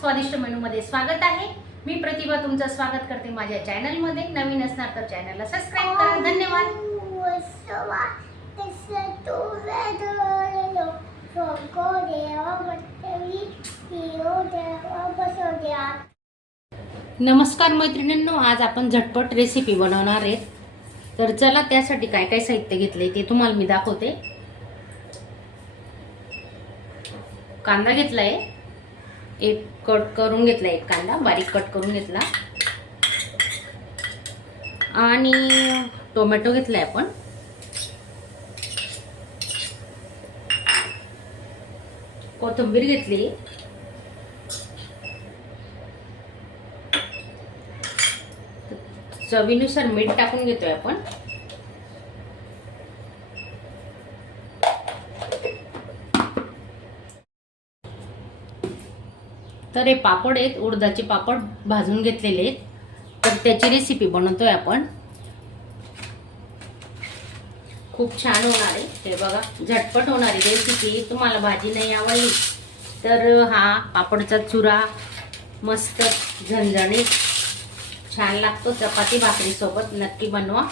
स्वादिष्ट मेनूमध्ये स्वागत आहे। मी प्रतिभा तुमचं स्वागत करते माझ्या चॅनलमध्ये। नवीन असणार तर चॅनलला सबस्क्राइब करा। धन्यवाद। नमस्कार मैत्रिणींनो, आज आपण झटपट रेसिपी बनवणार आहे। तर चला त्यासाठी काय काय साहित्य घेतले ते तुम्हाला मी दाखवते। कांदा घेतलाय, एक कट करून घेतला, एक कांदा बारीक कट करून घेतला आणि टोमॅटो घेतलाय आपण। कोथिंबीर घेतली, चवीनुसार मीठ टाकून घेतोय आपण। तर हे पापड आहेत, उडदाचे पापड भाजून घेतलेले आहेत। तर त्याची रेसिपी बनवतोय आपण। खूप छान होणार आहे, हे बघा झटपट होणारी रेसिपी। तुम्हाला भाजी नाही आवडली तर हा पापडचा चुरा मस्त झणझणीत छान लागतो, चपाती भाकरी सोबत नक्की बनवा।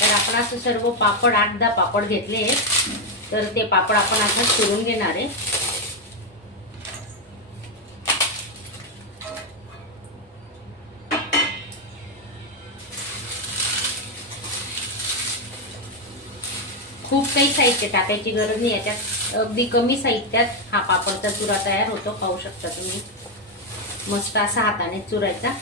तर आपण असं सर्व पापड 8-10 पापड घेतले आहेत। तर ते पापड आपण आता चिरून घेणार आहे। खूप काही साहित्य टाकायची गरज नाही, याच्यात अगदी कमी साहित्यात हा पापडचा चुरा तयार होतो। पाहू शकता तुम्ही, मस्त असा हाताने चुरायचा।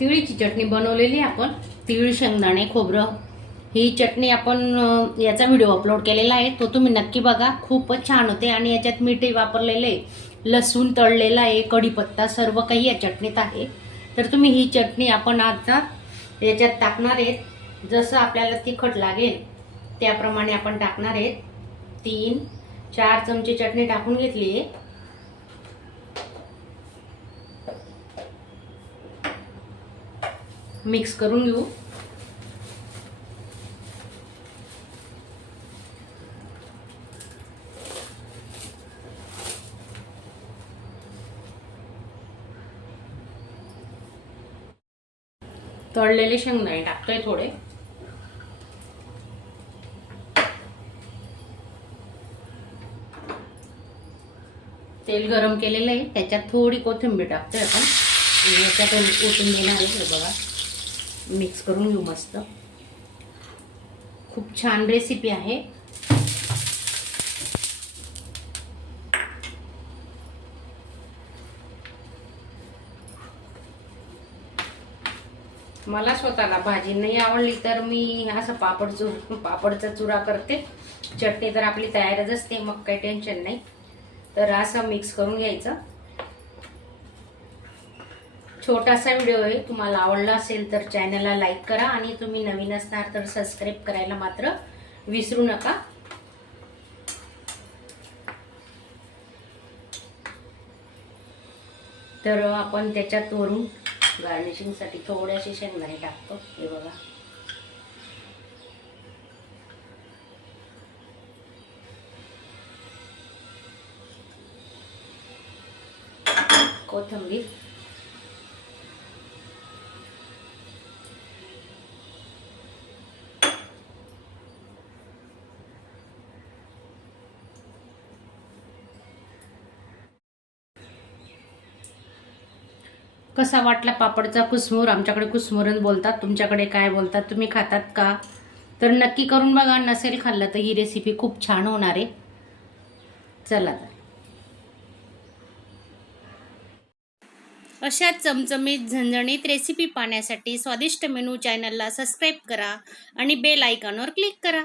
तिळीची चटणी बनवलेली आपण, तीळ शेंगदाणे खोबरं ही चटणी आपण याचा व्हिडिओ अपलोड केलेला आहे, तो तुम्ही नक्की बघा। खूपच छान होते आणि याच्यात मीठही वापरलेलं आहे, लसूण तळलेला आहे, कढीपत्ता सर्व काही या चटणीत आहे। तर तुम्ही ही चटणी आपण आता याच्यात टाकणार आहेत। जसं आपल्याला तिखट लागेल त्याप्रमाणे आपण टाकणार आहेत। 3-4 चमचे चटणी टाकून घेतली आहे। मिक्स करून घेऊ। तळलेले शेंगदाणे टाकतोय थोडे, तेल गरम केलेलं आहे, त्याच्यात थोडी कोथिंबीर टाकतोय आपण। याच्यात ओतून देणार आहे, हे बघा मिक्स करून घेऊ मस्त। खूप छान रेसिपी आहे। मला स्वतःला भाजी नाही आवडली तर मी असं पापडचा चुरा करते। चटणी तर आपली तयारच असते, मग काही टेन्शन नाही। तर असं मिक्स करून घ्यायचं। छोटासा व्हिडिओ आहे, तुम्हाला आवडला असेल तर चॅनलला लाईक करा आणि तुम्ही नवीन असणार तर सबस्क्राइब करायला मात्र विसरू नका। तर आपण त्याच्यात वरून गार्निशिंग साठी थोडेसे शेंगदाणे टाकतो, हे बघा। कोथिंबीर, कसा वाटला पापडचा कुसमुर? आमच्याकडे कुसमुरच बोलतात, तुमच्याकडे काय बोलतात? तुम्ही खातात का? तर नक्की करून बघा। नसेल खाल्लं तर ही रेसिपी खूप छान होणार आहे। चला तर अशा चमचमीत झणझणीत रेसिपी पाहण्यासाठी स्वादिष्ट मेनू चॅनलला सबस्क्राइब करा आणि बेल आयकॉनवर क्लिक करा।